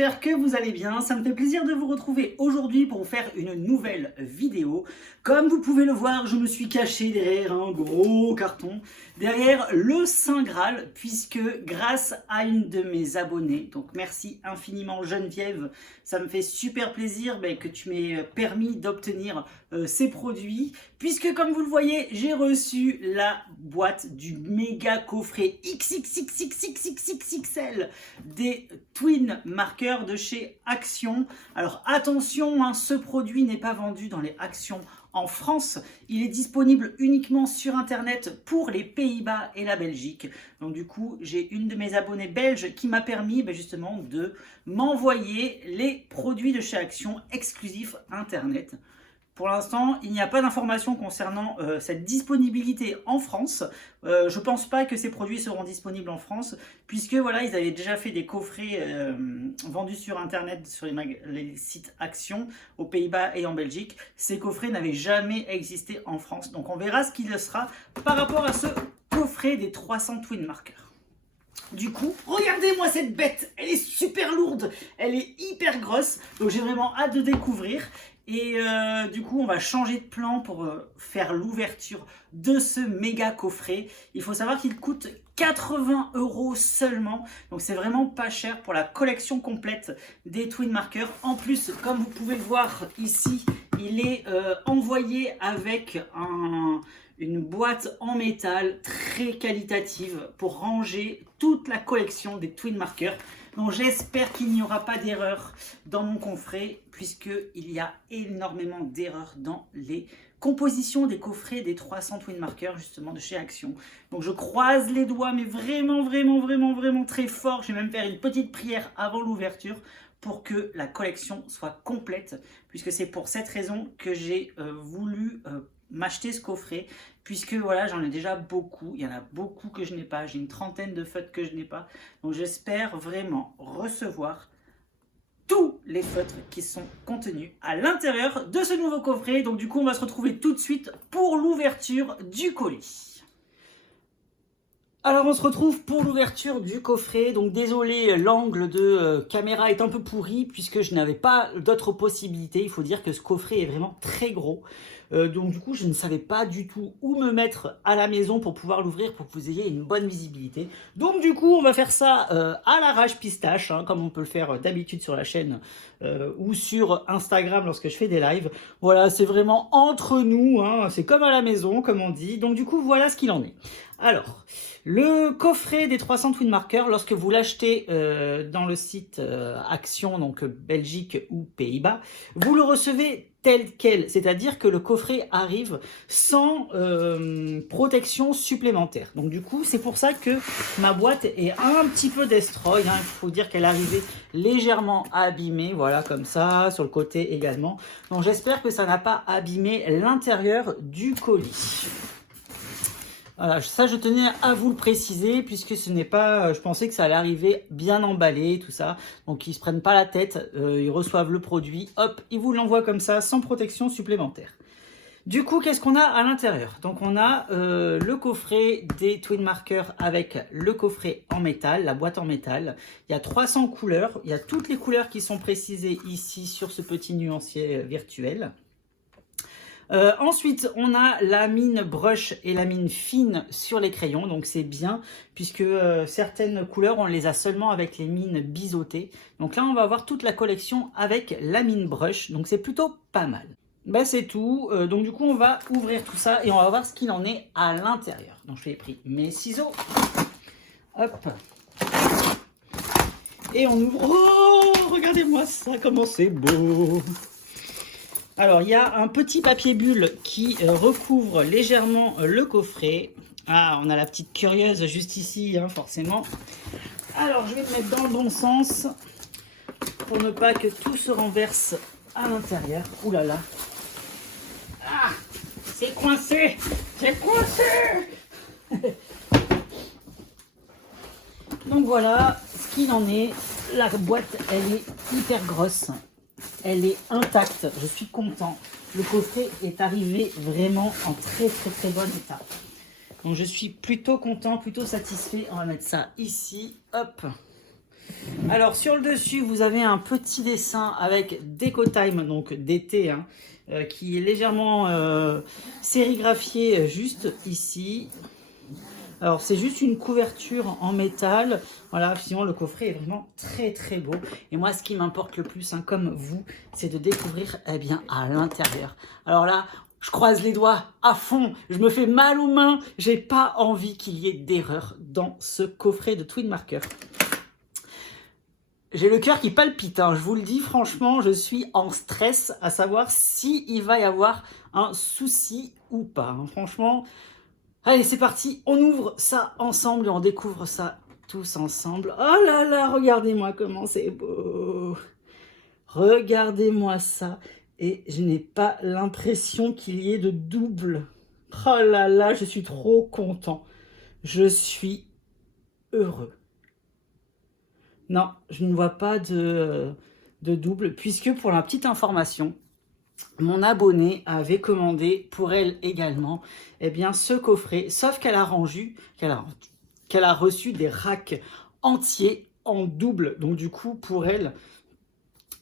j'espère que vous allez bien. Ça me fait plaisir de vous retrouver aujourd'hui pour vous faire une nouvelle vidéo. Comme vous pouvez le voir, je me suis caché derrière un gros carton, derrière le Saint Graal, puisque grâce à une de mes abonnées, donc merci infiniment Geneviève, ça me fait super plaisir que tu m'aies permis d'obtenir ces produits, puisque comme vous le voyez, j'ai reçu la boîte du méga coffret XXXXXXXL des Twin Markers de chez Action. Alors attention, hein, ce produit n'est pas vendu dans les Actions en France, il est disponible uniquement sur internet pour les Pays-Bas et la Belgique. Donc du coup, j'ai une de mes abonnées belges qui m'a permis justement de m'envoyer les produits de chez Action exclusifs internet. Pour l'instant, il n'y a pas d'informations concernant cette disponibilité en France. Je ne pense pas que ces produits seront disponibles en France, puisque voilà, ils avaient déjà fait des coffrets vendus sur Internet, sur les sites Action, aux Pays-Bas et en Belgique. Ces coffrets n'avaient jamais existé en France. Donc on verra ce qu'il sera par rapport à ce coffret des 300 Twin Markers. Du coup, regardez-moi cette bête, elle est super lourde, elle est hyper grosse, donc j'ai vraiment hâte de découvrir. Et du coup, on va changer de plan pour faire l'ouverture de ce méga coffret. Il faut savoir qu'il coûte 80 € seulement, donc c'est vraiment pas cher pour la collection complète des Twin Markers. En plus, comme vous pouvez le voir ici, il est envoyé avec une boîte en métal très qualitative pour ranger toute la collection des Twin Markers. Donc j'espère qu'il n'y aura pas d'erreur dans mon coffret, puisqu'il y a énormément d'erreurs dans les compositions des coffrets des 300 Twin Markers justement de chez Action. Donc je croise les doigts, mais vraiment très fort. Je vais même faire une petite prière avant l'ouverture pour que la collection soit complète, puisque c'est pour cette raison que j'ai voulu m'acheter ce coffret, puisque voilà, j'en ai déjà beaucoup, il y en a beaucoup que je n'ai pas, j'ai une trentaine de feutres que je n'ai pas, donc j'espère vraiment recevoir tous les feutres qui sont contenus à l'intérieur de ce nouveau coffret. Donc du coup, on va se retrouver tout de suite pour l'ouverture du colis. Alors on se retrouve pour l'ouverture du coffret, donc désolé, l'angle de caméra est un peu pourri puisque je n'avais pas d'autres possibilités. Il faut dire que ce coffret est vraiment très gros, donc du coup je ne savais pas du tout où me mettre à la maison pour pouvoir l'ouvrir, pour que vous ayez une bonne visibilité. Donc du coup on va faire ça à l'arrache pistache, hein, comme on peut le faire d'habitude sur la chaîne ou sur Instagram lorsque je fais des lives. Voilà, c'est vraiment entre nous, hein, c'est comme à la maison comme on dit. Donc du coup voilà ce qu'il en est. Alors, le coffret des 300 Twin Markers, lorsque vous l'achetez dans le site Action, donc Belgique ou Pays-Bas, vous le recevez tel quel, c'est-à-dire que le coffret arrive sans protection supplémentaire. Donc du coup, c'est pour ça que ma boîte est un petit peu destroy, hein. Il faut dire qu'elle est arrivée légèrement abîmée, voilà, comme ça, sur le côté également. Donc j'espère que ça n'a pas abîmé l'intérieur du colis. Voilà, ça je tenais à vous le préciser, puisque ce n'est pas, je pensais que ça allait arriver bien emballé, tout ça, donc ils se prennent pas la tête, ils reçoivent le produit, hop, ils vous l'envoient comme ça, sans protection supplémentaire. Du coup, qu'est-ce qu'on a à l'intérieur? Donc on a le coffret des Twin Markers avec le coffret en métal, la boîte en métal. Il y a 300 couleurs, il y a toutes les couleurs qui sont précisées ici sur ce petit nuancier virtuel. Ensuite, on a la mine brush et la mine fine sur les crayons, donc c'est bien, puisque certaines couleurs, on les a seulement avec les mines biseautées. Donc là, on va avoir toute la collection avec la mine brush, donc c'est plutôt pas mal. C'est tout, donc du coup, on va ouvrir tout ça et on va voir ce qu'il en est à l'intérieur. Donc je fais pris mes ciseaux, hop, et on ouvre. Oh, regardez-moi ça, comment c'est beau! Alors, il y a un petit papier bulle qui recouvre légèrement le coffret. Ah, on a la petite curieuse juste ici, hein, forcément. Alors, je vais le mettre dans le bon sens pour ne pas que tout se renverse à l'intérieur. Ouh là là. Ah, c'est coincé. C'est coincé. Donc voilà ce qu'il en est. La boîte, elle est hyper grosse. Elle est intacte, je suis content. Le coffret est arrivé vraiment en très bon état. Donc je suis plutôt content, plutôt satisfait. On va mettre ça ici, hop. Alors sur le dessus, vous avez un petit dessin avec Déco Time, donc d'été, hein, qui est légèrement sérigraphié juste ici. Alors c'est juste une couverture en métal. Voilà, sinon le coffret est vraiment très très beau. Et moi ce qui m'importe le plus, hein, comme vous, c'est de découvrir bien à l'intérieur. Alors là, je croise les doigts à fond, je me fais mal aux mains. J'ai pas envie qu'il y ait d'erreur dans ce coffret de Twin Marker. J'ai le cœur qui palpite, hein, je vous le dis franchement, je suis en stress à savoir si il va y avoir un souci ou pas. Hein. Franchement, allez c'est parti, on ouvre ça ensemble et on découvre ça tous ensemble. Oh là là, regardez-moi comment c'est beau. Regardez-moi ça et je n'ai pas l'impression qu'il y ait de double. Oh là là, je suis trop content. Je suis heureux. Non, je ne vois pas de double, puisque pour la petite information, mon abonnée avait commandé pour elle également ce coffret, sauf qu'elle a reçu des racks entiers en double. Donc du coup, pour elle,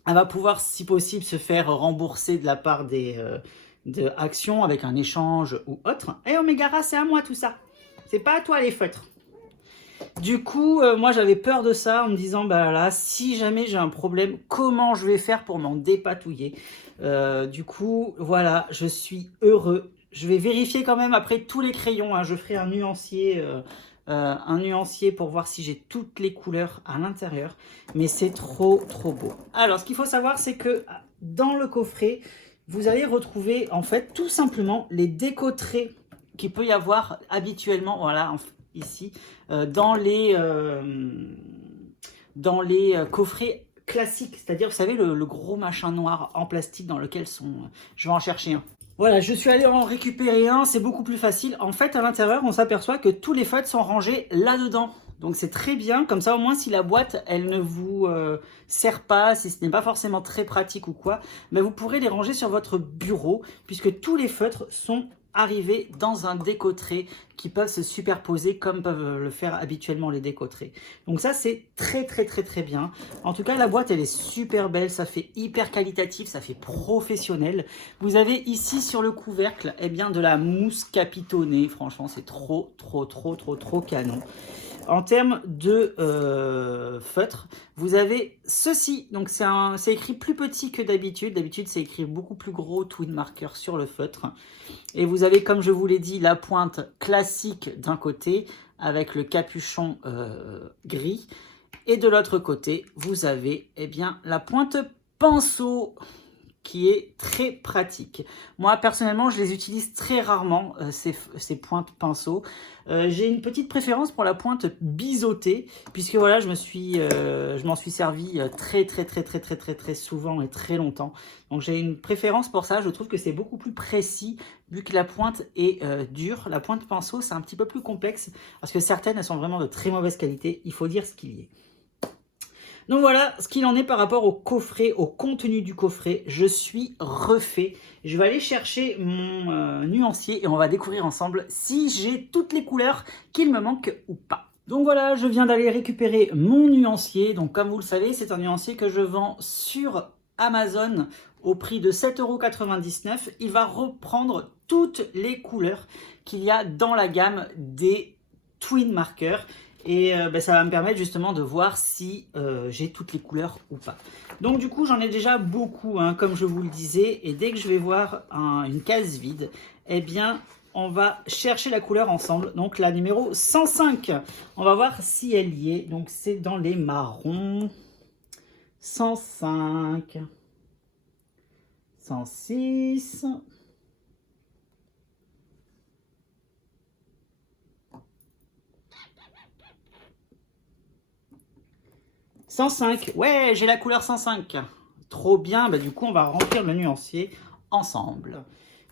elle va pouvoir, si possible, se faire rembourser de la part de Action avec un échange ou autre. Et Omegara, c'est à moi tout ça. C'est pas à toi les feutres. Du coup, moi j'avais peur de ça en me disant, bah là, si jamais j'ai un problème, comment je vais faire pour m'en dépatouiller? Du coup, voilà, je suis heureux. Je vais vérifier quand même après tous les crayons, hein. Je ferai un nuancier pour voir si j'ai toutes les couleurs à l'intérieur. Mais c'est trop, trop beau. Alors, ce qu'il faut savoir, c'est que dans le coffret, vous allez retrouver en fait tout simplement les décotraits qu'il peut y avoir habituellement, voilà, ici, dans les coffrets classiques, c'est-à-dire, vous savez, le gros machin noir en plastique dans lequel sont... je vais en chercher un. Voilà, je suis allé en récupérer un, c'est beaucoup plus facile. En fait, à l'intérieur, on s'aperçoit que tous les feutres sont rangés là-dedans. Donc c'est très bien, comme ça au moins si la boîte, elle ne vous sert pas, si ce n'est pas forcément très pratique ou quoi, mais vous pourrez les ranger sur votre bureau, puisque tous les feutres sont arriver dans un décotrait qui peuvent se superposer comme peuvent le faire habituellement les décotraits. Donc ça c'est très très très très bien. En tout cas la boîte elle est super belle, ça fait hyper qualitatif, ça fait professionnel. Vous avez ici sur le couvercle de la mousse capitonnée, franchement c'est trop trop trop trop trop canon. En termes de feutre, vous avez ceci. Donc c'est écrit plus petit que d'habitude. D'habitude, c'est écrit beaucoup plus gros Twin Marker sur le feutre. Et vous avez, comme je vous l'ai dit, la pointe classique d'un côté avec le capuchon gris. Et de l'autre côté, vous avez la pointe pinceau qui est très pratique. Moi, personnellement, je les utilise très rarement, ces pointes pinceau. J'ai une petite préférence pour la pointe biseautée, puisque voilà, je m'en suis servi très souvent et très longtemps. Donc j'ai une préférence pour ça, je trouve que c'est beaucoup plus précis, vu que la pointe est dure. La pointe pinceau, c'est un petit peu plus complexe, parce que certaines, elles sont vraiment de très mauvaise qualité, il faut dire ce qu'il y est. Donc voilà ce qu'il en est par rapport au coffret, au contenu du coffret. Je suis refait. Je vais aller chercher mon nuancier et on va découvrir ensemble si j'ai toutes les couleurs qu'il me manque ou pas. Donc voilà, je viens d'aller récupérer mon nuancier. Donc comme vous le savez, c'est un nuancier que je vends sur Amazon au prix de 7,99 €. Il va reprendre toutes les couleurs qu'il y a dans la gamme des Twin Marker. Et ça va me permettre justement de voir si j'ai toutes les couleurs ou pas. Donc du coup, j'en ai déjà beaucoup, hein, comme je vous le disais. Et dès que je vais voir une case vide, on va chercher la couleur ensemble. Donc la numéro 105, on va voir si elle y est. Donc c'est dans les marrons. 105, 106... 105, ouais, j'ai la couleur 105. Trop bien, du coup, on va remplir le nuancier ensemble.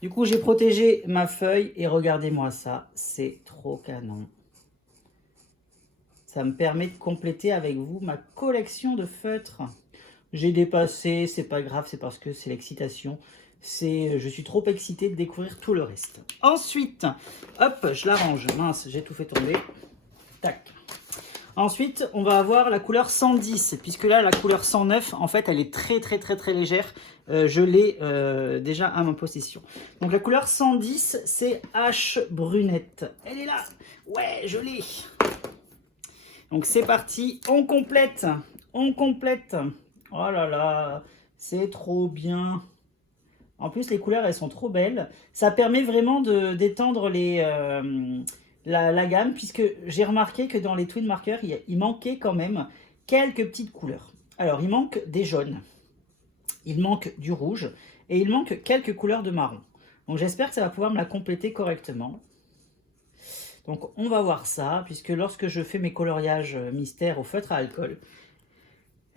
Du coup, j'ai protégé ma feuille et regardez-moi ça, c'est trop canon. Ça me permet de compléter avec vous ma collection de feutres. J'ai dépassé, c'est pas grave, c'est parce que c'est l'excitation. Je suis trop excité de découvrir tout le reste. Ensuite, hop, je la range. Mince, j'ai tout fait tomber. Tac. Ensuite, on va avoir la couleur 110, puisque là, la couleur 109, en fait, elle est très légère. Je l'ai déjà à ma possession. Donc la couleur 110, c'est H brunette. Elle est là. Ouais, je l'ai. Donc c'est parti, on complète. On complète. Oh là là, c'est trop bien. En plus, les couleurs, elles sont trop belles. Ça permet vraiment d'étendre la gamme, puisque j'ai remarqué que dans les Twin Markers, il manquait quand même quelques petites couleurs. Alors, il manque des jaunes, il manque du rouge, et il manque quelques couleurs de marron. Donc, j'espère que ça va pouvoir me la compléter correctement. Donc, on va voir ça, puisque lorsque je fais mes coloriages mystères au feutre à alcool,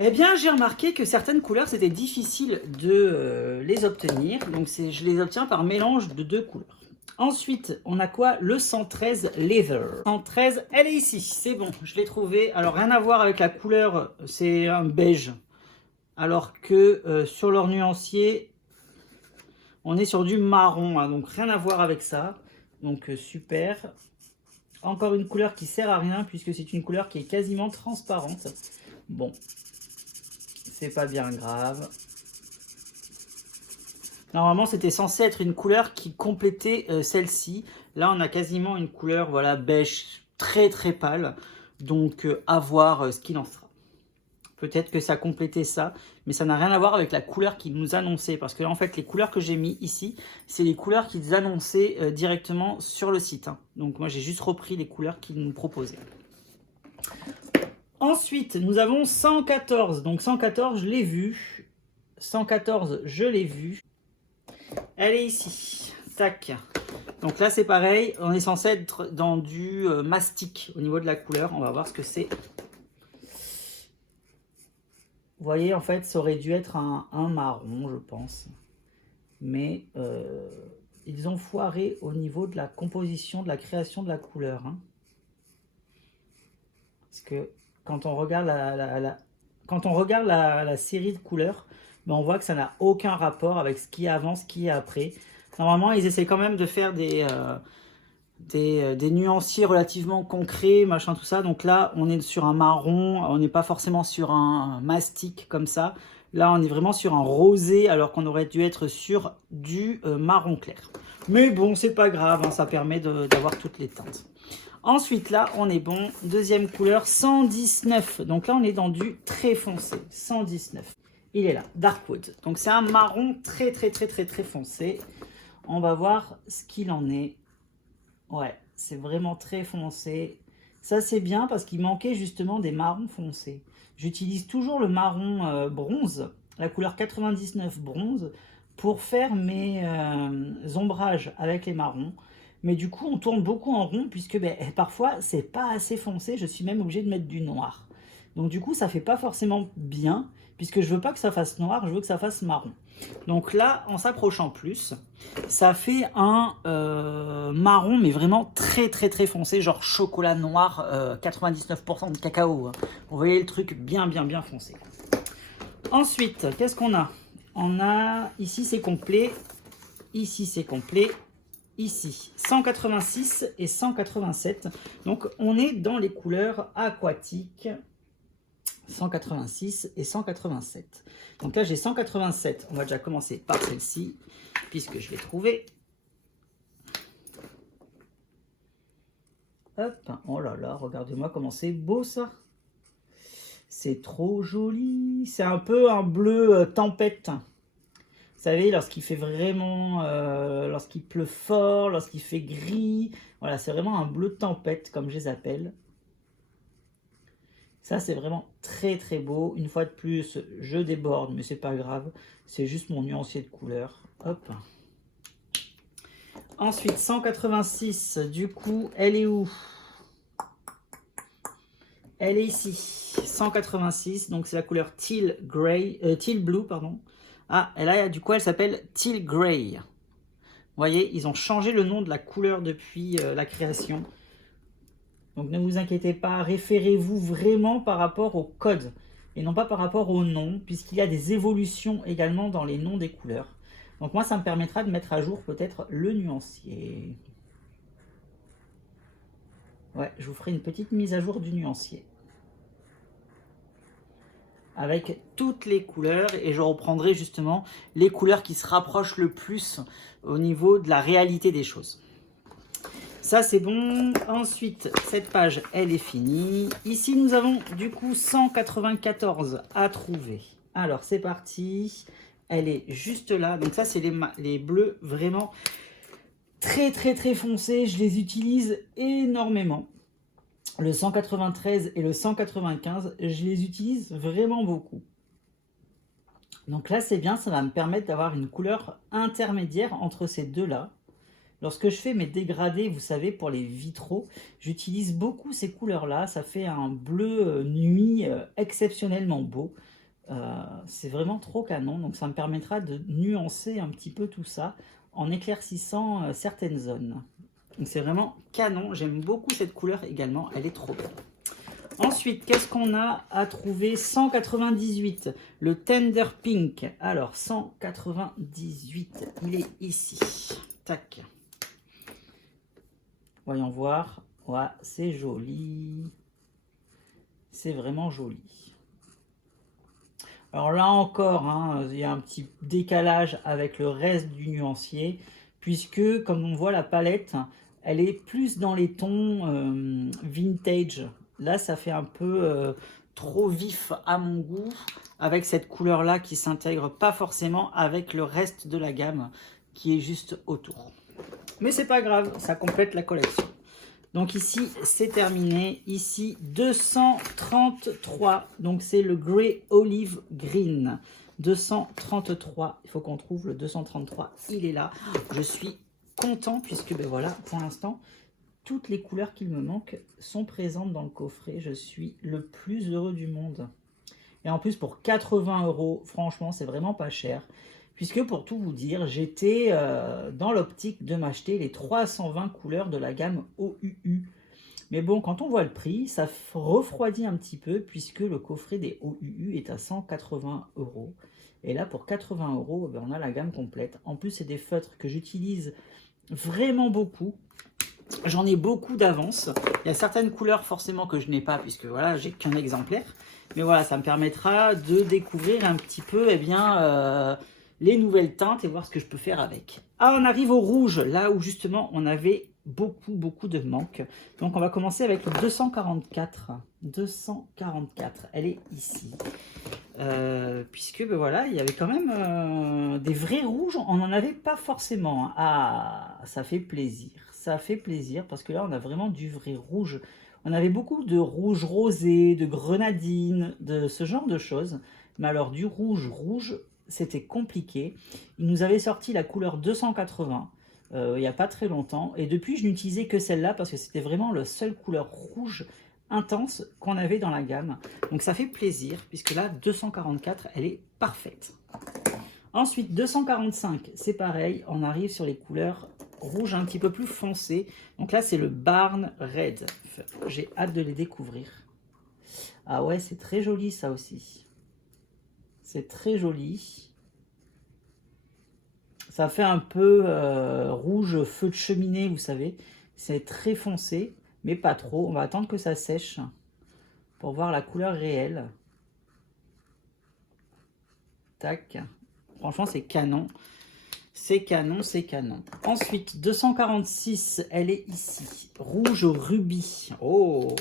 eh bien, j'ai remarqué que certaines couleurs, c'était difficile de les obtenir. Donc, je les obtiens par mélange de 2 couleurs. Ensuite, on a quoi? Le 113 Leather. 113, elle est ici. C'est bon, je l'ai trouvé. Alors, rien à voir avec la couleur, c'est un beige. Alors que sur leur nuancier, on est sur du marron. Hein, donc, rien à voir avec ça. Donc, super. Encore une couleur qui sert à rien puisque c'est une couleur qui est quasiment transparente. Bon. C'est pas bien grave. Normalement, c'était censé être une couleur qui complétait celle-ci. Là, on a quasiment une couleur voilà, beige très pâle. Donc, à voir ce qu'il en sera. Peut-être que ça complétait ça, mais ça n'a rien à voir avec la couleur qu'ils nous annonçaient. Parce que, en fait, les couleurs que j'ai mis ici, c'est les couleurs qu'ils annonçaient directement sur le site. Hein. Donc, moi, j'ai juste repris les couleurs qu'ils nous proposaient. Ensuite, nous avons 114. Donc 114, je l'ai vu. 114, je l'ai vu. Elle est ici. Tac. Donc là, c'est pareil. On est censé être dans du mastic au niveau de la couleur. On va voir ce que c'est. Vous voyez, en fait, ça aurait dû être un marron, je pense. Mais ils ont foiré au niveau de la composition, de la création de la couleur. Hein. Parce que quand on regarde la série de couleurs, ben on voit que ça n'a aucun rapport avec ce qui est avant, ce qui est après. Normalement, ils essaient quand même de faire des nuanciers relativement concrets, machin, tout ça. Donc là, on est sur un marron, on n'est pas forcément sur un mastic comme ça. Là, on est vraiment sur un rosé, alors qu'on aurait dû être sur du marron clair. Mais bon, c'est pas grave, hein, ça permet d'avoir toutes les teintes. Ensuite, là, on est bon. Deuxième couleur, 119. Donc là, on est dans du très foncé. 119. Il est là, Darkwood. Donc c'est un marron très foncé. On va voir ce qu'il en est. Ouais, c'est vraiment très foncé. Ça, c'est bien parce qu'il manquait justement des marrons foncés. J'utilise toujours le marron bronze, la couleur 99 bronze, pour faire mes ombrages avec les marrons. Mais du coup, on tourne beaucoup en rond puisque parfois, c'est pas assez foncé. Je suis même obligé de mettre du noir. Donc du coup, ça fait pas forcément bien puisque je veux pas que ça fasse noir, je veux que ça fasse marron. Donc là, en s'approchant plus, ça fait un marron, mais vraiment très foncé, genre chocolat noir, 99% de cacao. Hein. Vous voyez le truc bien foncé. Ensuite, qu'est-ce qu'on a? On a, ici c'est complet, ici c'est complet, ici 186 et 187. Donc on est dans les couleurs aquatiques. 186 et 187. Donc là, j'ai 187. On va déjà commencer par celle-ci, puisque je l'ai trouvée. Hop, oh là là, regardez-moi comment c'est beau ça. C'est trop joli. C'est un peu un bleu tempête. Vous savez, lorsqu'il fait vraiment, lorsqu'il pleut fort, lorsqu'il fait gris. Voilà, c'est vraiment un bleu tempête, comme je les appelle. Ça, c'est vraiment très beau. Une fois de plus, je déborde, mais c'est pas grave. C'est juste mon nuancier de couleur. Hop. Ensuite, 186, du coup, elle est où? Elle est ici. 186, donc c'est la couleur teal blue, pardon. Ah, et là, du coup, elle s'appelle teal grey. Vous voyez, ils ont changé le nom de la couleur depuis la création. Donc ne vous inquiétez pas, référez-vous vraiment par rapport au code et non pas par rapport au nom, puisqu'il y a des évolutions également dans les noms des couleurs. Donc moi, ça me permettra de mettre à jour peut-être le nuancier. Ouais, je vous ferai une petite mise à jour du nuancier. avec toutes les couleurs et je reprendrai justement les couleurs qui se rapprochent le plus au niveau de la réalité des choses. Ça c'est bon. Ensuite, cette page, elle est finie. Ici, nous avons du coup 194 à trouver. Alors, c'est parti. Elle est juste là. Donc ça, c'est les bleus vraiment très foncés. Je les utilise énormément. Le 193 et le 195, je les utilise vraiment beaucoup. Donc là, c'est bien, ça va me permettre d'avoir une couleur intermédiaire entre ces deux-là. Lorsque je fais mes dégradés, vous savez, pour les vitraux, j'utilise beaucoup ces couleurs-là. Ça fait un bleu nuit exceptionnellement beau. C'est vraiment trop canon. Donc ça me permettra de nuancer un petit peu tout ça en éclaircissant certaines zones. Donc c'est vraiment canon. J'aime beaucoup cette couleur également. Elle est trop belle. Ensuite, qu'est-ce qu'on a à trouver? 198, le Tender Pink. Alors, 198, il est ici. Tac. Voyons voir. Ouais, c'est joli. C'est vraiment joli. Alors là encore, hein, il y a un petit décalage avec le reste du nuancier, puisque, comme on voit, la palette, elle est plus dans les tons vintage. Là, ça fait un peu trop vif à mon goût, avec cette couleur-là qui s'intègre pas forcément avec le reste de la gamme qui est juste autour. Mais c'est pas grave, ça complète la collection. Donc ici, c'est terminé. Ici, 233. Donc c'est le Grey Olive Green. 233. Il faut qu'on trouve le 233. Il est là. Je suis content puisque, ben voilà, pour l'instant, toutes les couleurs qu'il me manque sont présentes dans le coffret. Je suis le plus heureux du monde. Et en plus, pour 80 €, franchement, c'est vraiment pas cher. Puisque pour tout vous dire, j'étais dans l'optique de m'acheter les 320 couleurs de la gamme OUU. Mais bon, quand on voit le prix, ça refroidit un petit peu puisque le coffret des OUU est à 180 €. Et là, pour 80 €, ben, on a la gamme complète. En plus, c'est des feutres que j'utilise vraiment beaucoup. J'en ai beaucoup d'avance. Il y a certaines couleurs forcément que je n'ai pas puisque voilà, j'ai qu'un exemplaire. Mais voilà, ça me permettra de découvrir un petit peu eh bien, les nouvelles teintes et voir ce que je peux faire avec. Ah, on arrive au rouge, là où justement on avait beaucoup de manque. Donc on va commencer avec le 244. 244, elle est ici. Puisque ben voilà, il y avait quand même des vrais rouges, on n'en avait pas forcément. Ah, ça fait plaisir. Ça fait plaisir parce que là on a vraiment du vrai rouge. On avait beaucoup de rouge rosé, de grenadine, de ce genre de choses. Mais alors du rouge, c'était compliqué. Il nous avait sorti la couleur 280 il n'y a pas très longtemps. Et depuis, je n'utilisais que celle-là parce que c'était vraiment la seule couleur rouge intense qu'on avait dans la gamme. Donc ça fait plaisir puisque là, 244, elle est parfaite. Ensuite, 245, c'est pareil. On arrive sur les couleurs rouges un petit peu plus foncées. Donc là, c'est le Barn Red. J'ai hâte de les découvrir. Ah ouais, c'est très joli ça aussi. C'est très joli. Ça fait un peu rouge feu de cheminée, vous savez. C'est très foncé, mais pas trop. On va attendre que ça sèche pour voir la couleur réelle. Tac. Franchement, c'est canon. C'est canon, c'est canon. Ensuite, 246, elle est ici. Rouge rubis. Oh,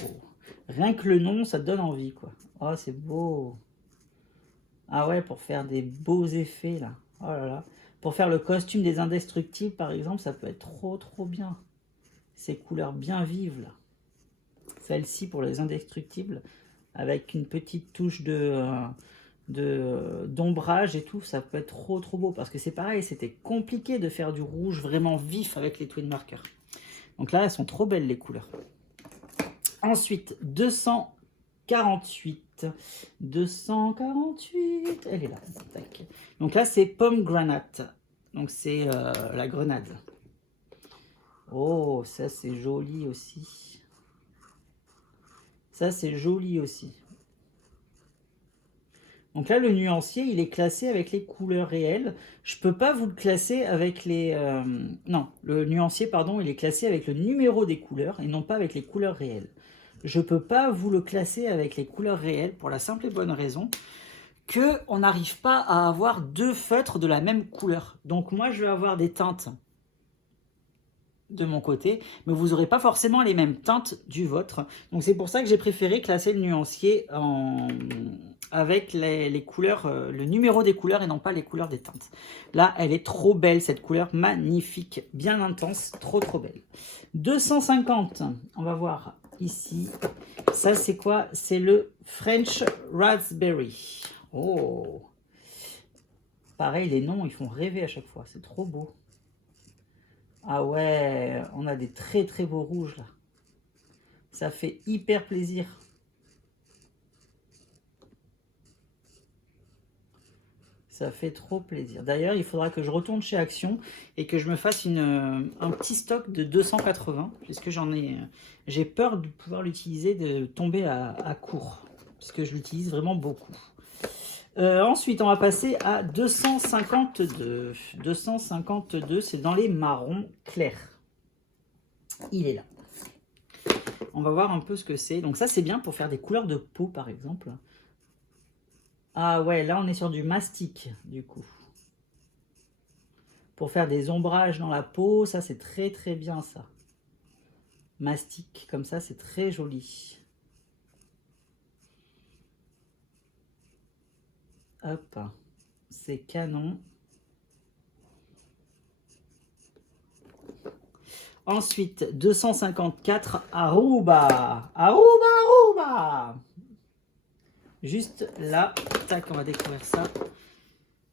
rien que le nom, ça donne envie, quoi. Oh, c'est beau. Ah ouais, pour faire des beaux effets, là. Oh là là. Pour faire le costume des indestructibles, par exemple, ça peut être trop bien. Ces couleurs bien vives, là. Celle-ci pour les indestructibles, avec une petite touche d'ombrage et tout, ça peut être trop beau. Parce que c'est pareil, c'était compliqué de faire du rouge vraiment vif avec les twin markers. Donc là, elles sont trop belles, les couleurs. Ensuite, 248. 248, elle est là. Tac. Donc là, c'est pomegranate. Donc c'est la grenade. Oh, ça c'est joli aussi. Ça c'est joli aussi. Donc là, le nuancier, il est classé avec les couleurs réelles. Je ne peux pas vous le classer avec les... non, le nuancier, pardon, il est classé avec le numéro des couleurs et non pas avec les couleurs réelles. Je ne peux pas vous le classer avec les couleurs réelles pour la simple et bonne raison qu'on n'arrive pas à avoir deux feutres de la même couleur. Donc moi, je vais avoir des teintes de mon côté, mais vous n'aurez pas forcément les mêmes teintes du vôtre. Donc c'est pour ça que j'ai préféré classer le nuancier avec les couleurs, le numéro des couleurs et non pas les couleurs des teintes. Là, elle est trop belle, cette couleur, magnifique, bien intense, trop belle. 250, on va voir ici. Ça, c'est quoi? C'est le French Raspberry. Oh! Pareil, les noms, ils font rêver à chaque fois. C'est trop beau. Ah ouais, on a des très beaux rouges là. Ça fait hyper plaisir. Ça fait trop plaisir. D'ailleurs, il faudra que je retourne chez Action et que je me fasse un petit stock de 280, puisque j'ai peur de pouvoir l'utiliser, de tomber à court, parce que je l'utilise vraiment beaucoup. Ensuite, on va passer à 252. 252, c'est dans les marrons clairs. Il est là. On va voir un peu ce que c'est. Donc ça, c'est bien pour faire des couleurs de peau, par exemple. Ah ouais, là, on est sur du mastic, du coup. Pour faire des ombrages dans la peau, ça, c'est très bien, ça. Mastic, comme ça, c'est très joli. Hop, c'est canon. Ensuite, 254, Aruba. Aruba. Juste là, tac, on va découvrir ça.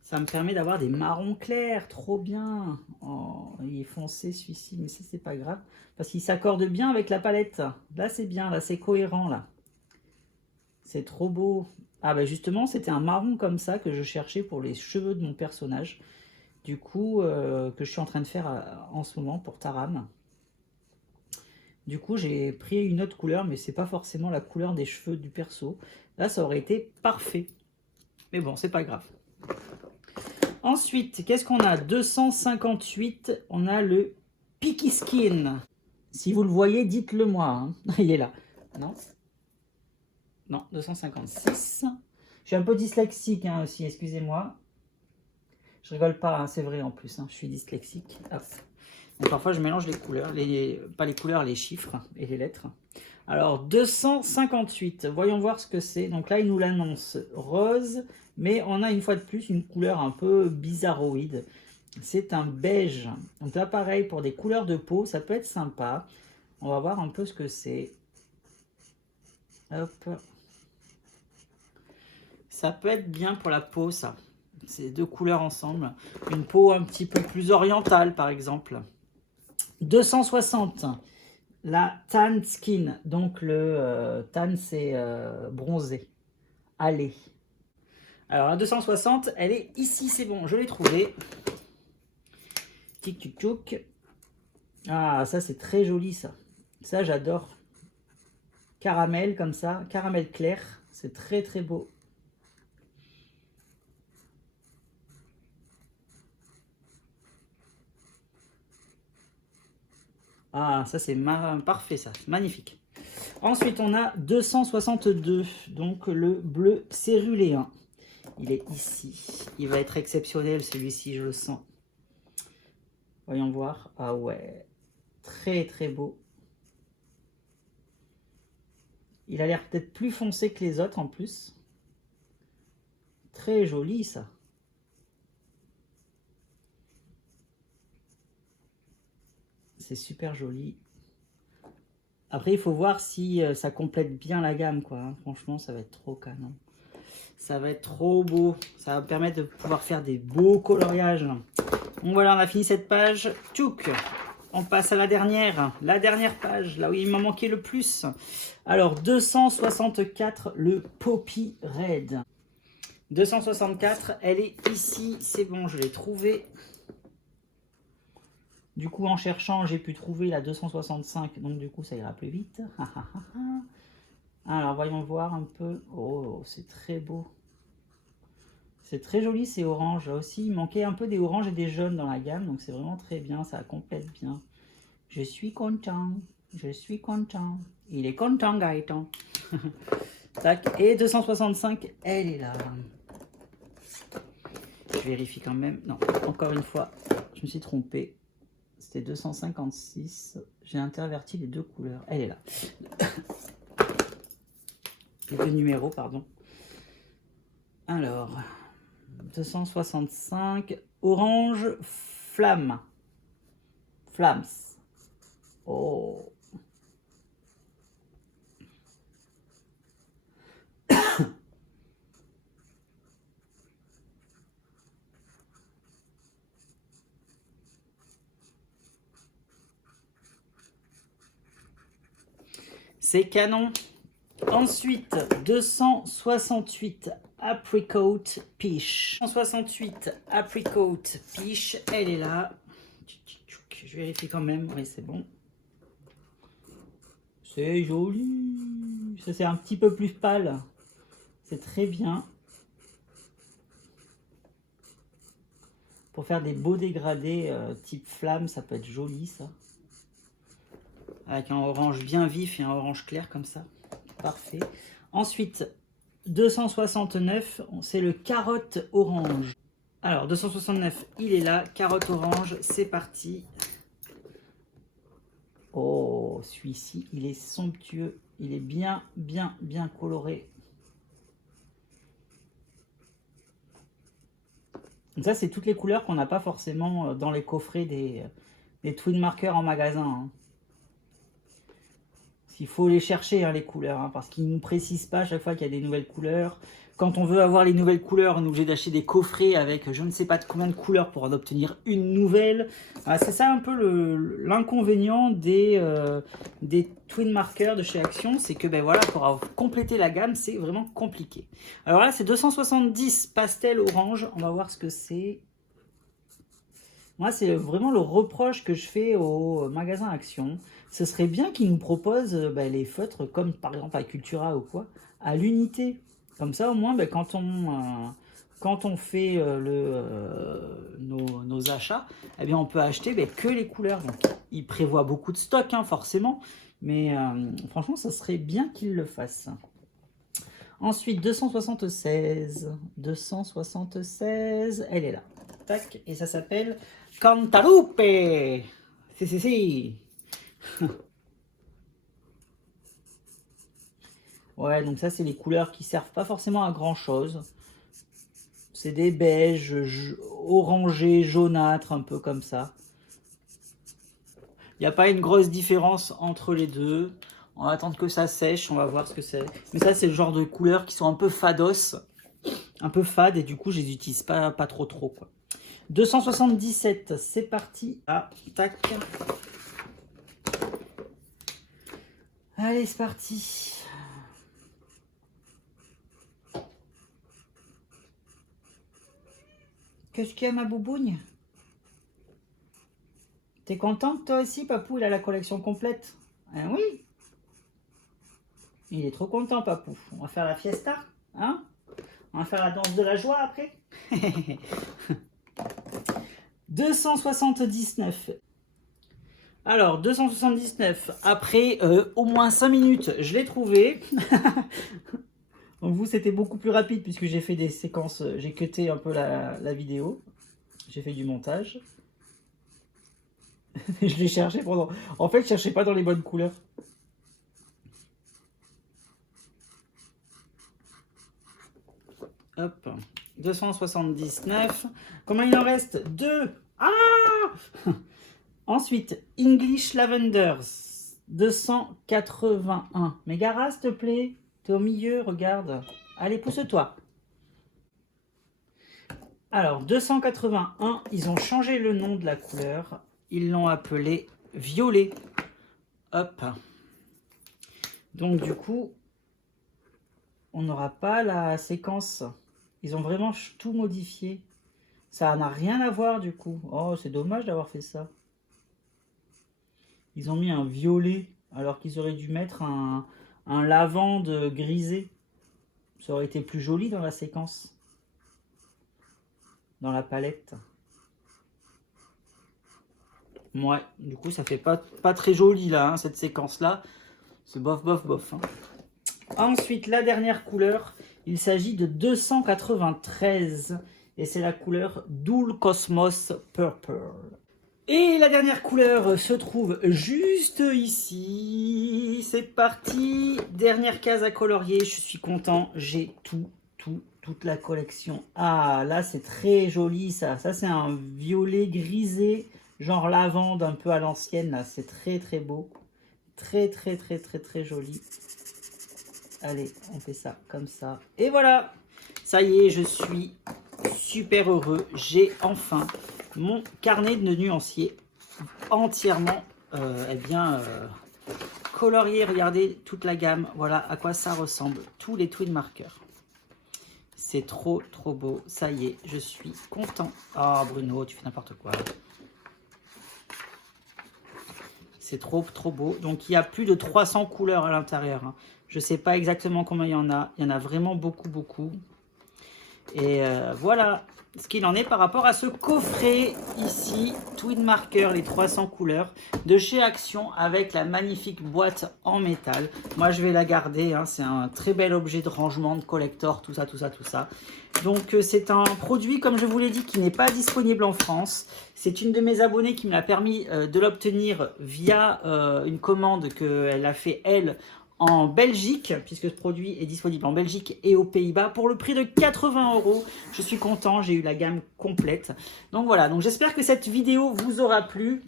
Ça me permet d'avoir des marrons clairs, trop bien. Oh, il est foncé celui-ci, mais ça, c'est pas grave. Parce qu'il s'accorde bien avec la palette. Là, c'est bien, là, c'est cohérent, là. C'est trop beau. Ah bah justement, c'était un marron comme ça que je cherchais pour les cheveux de mon personnage. Du coup, que je suis en train de faire en ce moment pour Taram. Du coup, j'ai pris une autre couleur, mais c'est pas forcément la couleur des cheveux du perso. Là, ça aurait été parfait. Mais bon, c'est pas grave. Ensuite, qu'est-ce qu'on a? 258, on a le Peaky Skin. Si vous le voyez, dites-le moi. Hein. Il est là. Non? Non, 256. Je suis un peu dyslexique hein, aussi, excusez-moi. Je rigole pas, hein, c'est vrai en plus. Hein, je suis dyslexique. Hop. Donc, parfois, je mélange les couleurs, pas les couleurs, les chiffres et les lettres. Alors, 258, voyons voir ce que c'est. Donc là, il nous l'annonce rose, mais on a une fois de plus une couleur un peu bizarroïde. C'est un beige. Donc là, pareil, pour des couleurs de peau, ça peut être sympa. On va voir un peu ce que c'est. Hop. Ça peut être bien pour la peau, ça. Ces deux couleurs ensemble. Une peau un petit peu plus orientale, par exemple. 260. La tan skin. Donc le tan, c'est bronzé. Allez. Alors la 260, elle est ici, c'est bon, je l'ai trouvée. Tic tic tic. Ah, ça c'est très joli ça. Ça j'adore. Caramel comme ça, caramel clair. C'est très beau. Ah, ça c'est parfait, ça, magnifique. Ensuite, on a 262, donc le bleu céruléen. Il est ici. Il va être exceptionnel celui-ci, je le sens. Voyons voir. Ah ouais, très beau. Il a l'air peut-être plus foncé que les autres en plus. Très joli ça. C'est super joli. Après, il faut voir si ça complète bien la gamme, quoi. Hein. Franchement, ça va être trop canon. Ça va être trop beau. Ça va permettre de pouvoir faire des beaux coloriages. Donc voilà, on a fini cette page. Tchouk. On passe à la dernière page, là où il m'en manquait le plus. Alors, 264, le Poppy Red. 264, elle est ici. C'est bon, je l'ai trouvée. Du coup, en cherchant, j'ai pu trouver la 265, donc du coup, ça ira plus vite. Alors, voyons voir un peu. Oh, c'est très beau. C'est très joli, ces oranges. Là aussi, il manquait un peu des oranges et des jaunes dans la gamme, donc c'est vraiment très bien, ça complète bien. Je suis content, je suis content. Il est content, Gaëtan. Tac, et 265, elle est là. Je vérifie quand même. Non, encore une fois, je me suis trompé. C'était 256. J'ai interverti les deux couleurs. Elle est là. Les deux numéros, pardon. Alors, 265. Orange flamme. Flams. Oh. C'est canon. Ensuite, 268 Apricot Peach. 268 Apricot Peach, elle est là. Je vérifie quand même. Oui, c'est bon. C'est joli. Ça, c'est un petit peu plus pâle. C'est très bien. Pour faire des beaux dégradés type flamme, ça peut être joli, ça. Avec un orange bien vif et un orange clair comme ça. Parfait. Ensuite, 269, c'est le carotte orange. Alors, 269, il est là. Carotte orange, c'est parti. Oh, celui-ci, il est somptueux. Il est bien coloré. Donc ça, c'est toutes les couleurs qu'on n'a pas forcément dans les coffrets des Twin Markers en magasin. Hein. Il faut les chercher, hein, les couleurs, hein, parce qu'ils ne nous précisent pas à chaque fois qu'il y a des nouvelles couleurs. Quand on veut avoir les nouvelles couleurs, on est obligé d'acheter des coffrets avec je ne sais pas de combien de couleurs pour en obtenir une nouvelle. C'est ça un peu l'inconvénient des Twin Markers de chez Action, c'est que ben voilà, pour compléter la gamme, c'est vraiment compliqué. Alors là, c'est 270 pastel orange. On va voir ce que c'est. Moi, c'est vraiment le reproche que je fais au magasin Action. Ce serait bien qu'ils nous proposent les feutres, comme par exemple à Cultura ou quoi, à l'unité. Comme ça, au moins, quand on fait nos achats, eh bien, on peut acheter que les couleurs. Donc, ils prévoient beaucoup de stock, hein, forcément. Mais franchement, ça serait bien qu'ils le fassent. Ensuite, 276. 276, elle est là. Tac, et ça s'appelle Cantaloupe. Si. Ouais, donc ça, c'est les couleurs qui servent pas forcément à grand chose. C'est des beiges, orangés, jaunâtres, un peu comme ça. Il n'y a pas une grosse différence entre les deux. On va attendre que ça sèche, on va voir ce que c'est. Mais ça, c'est le genre de couleurs qui sont un peu fados, un peu fades, et du coup, je les utilise pas trop, quoi. 277, c'est parti. Ah, tac. Allez, c'est parti. Qu'est-ce qu'il y a, ma boubougne? T'es contente, toi aussi, Papou? Il a la collection complète. Hein, oui. Il est trop content, Papou. On va faire la fiesta, hein? On va faire la danse de la joie après. 279. Alors, 279. Après au moins 5 minutes, je l'ai trouvé. Donc vous, c'était beaucoup plus rapide puisque j'ai fait des séquences, j'ai cuté un peu la vidéo. J'ai fait du montage. Je l'ai cherché pendant... En fait, je cherchais pas dans les bonnes couleurs. Hop, 279. Comment il en reste? 2. Ah! Ensuite, English Lavenders, 281. Mais Gara, s'il te plaît, t'es au milieu, regarde. Allez, pousse-toi. Alors, 281, ils ont changé le nom de la couleur. Ils l'ont appelé violet. Hop. Donc, du coup, on n'aura pas la séquence. Ils ont vraiment tout modifié. Ça n'a rien à voir, du coup. Oh, c'est dommage d'avoir fait ça. Ils ont mis un violet, alors qu'ils auraient dû mettre un lavande grisé. Ça aurait été plus joli dans la séquence. Dans la palette. Ouais, du coup, ça fait pas très joli, là, hein, cette séquence-là. C'est bof. Hein. Ensuite, la dernière couleur, il s'agit de 293. Et c'est la couleur Dual Cosmos Purple. Et la dernière couleur se trouve juste ici. C'est parti. Dernière case à colorier. Je suis content. J'ai toute la collection. Ah, là, c'est très joli, ça. Ça, c'est un violet grisé, genre lavande, un peu à l'ancienne, là. C'est très, très beau. Très, très, très, très, très joli. Allez, on fait ça comme ça. Et voilà. Ça y est, je suis super heureux. J'ai enfin mon carnet de nuancier entièrement colorié. Regardez toute la gamme. Voilà à quoi ça ressemble. Tous les twin markers. C'est trop beau. Ça y est, je suis content. Ah, Bruno, tu fais n'importe quoi. C'est trop beau. Donc, il y a plus de 300 couleurs à l'intérieur. Hein. Je ne sais pas exactement combien il y en a. Il y en a vraiment beaucoup. Et voilà ce qu'il en est par rapport à ce coffret ici, Twin Marker, les 300 couleurs de chez Action avec la magnifique boîte en métal. Moi, je vais la garder, hein, c'est un très bel objet de rangement, de collector, tout ça. Donc, c'est un produit, comme je vous l'ai dit, qui n'est pas disponible en France. C'est une de mes abonnées qui me l'a permis de l'obtenir via une commande qu'elle a fait, elle, en Belgique, puisque ce produit est disponible en Belgique et aux Pays-Bas pour le prix de 80 €. Je suis content, j'ai eu la gamme complète. Donc voilà, donc j'espère que cette vidéo vous aura plu.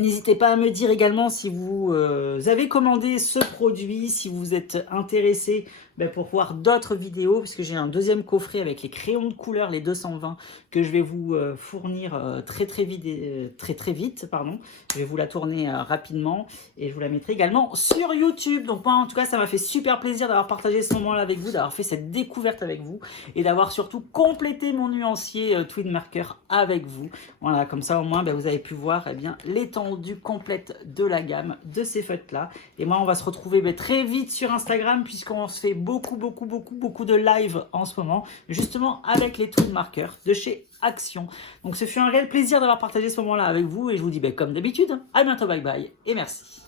N'hésitez pas à me dire également si vous avez commandé ce produit, si vous êtes intéressé pour voir d'autres vidéos, parce que j'ai un deuxième coffret avec les crayons de couleur, les 220, que je vais vous fournir très vite. Pardon. Je vais vous la tourner rapidement et je vous la mettrai également sur YouTube. Donc moi, en tout cas, ça m'a fait super plaisir d'avoir partagé ce moment-là avec vous, d'avoir fait cette découverte avec vous et d'avoir surtout complété mon nuancier Twin Marker avec vous. Voilà, comme ça au moins, vous avez pu voir l'étendue complète de la gamme de ces feutres-là. Et moi, on va se retrouver très vite sur Instagram puisqu'on se fait beaucoup de live en ce moment, justement avec les Twin Markers de chez Action. Donc ce fut un réel plaisir d'avoir partagé ce moment-là avec vous et je vous dis comme d'habitude, à bientôt, bye bye et merci.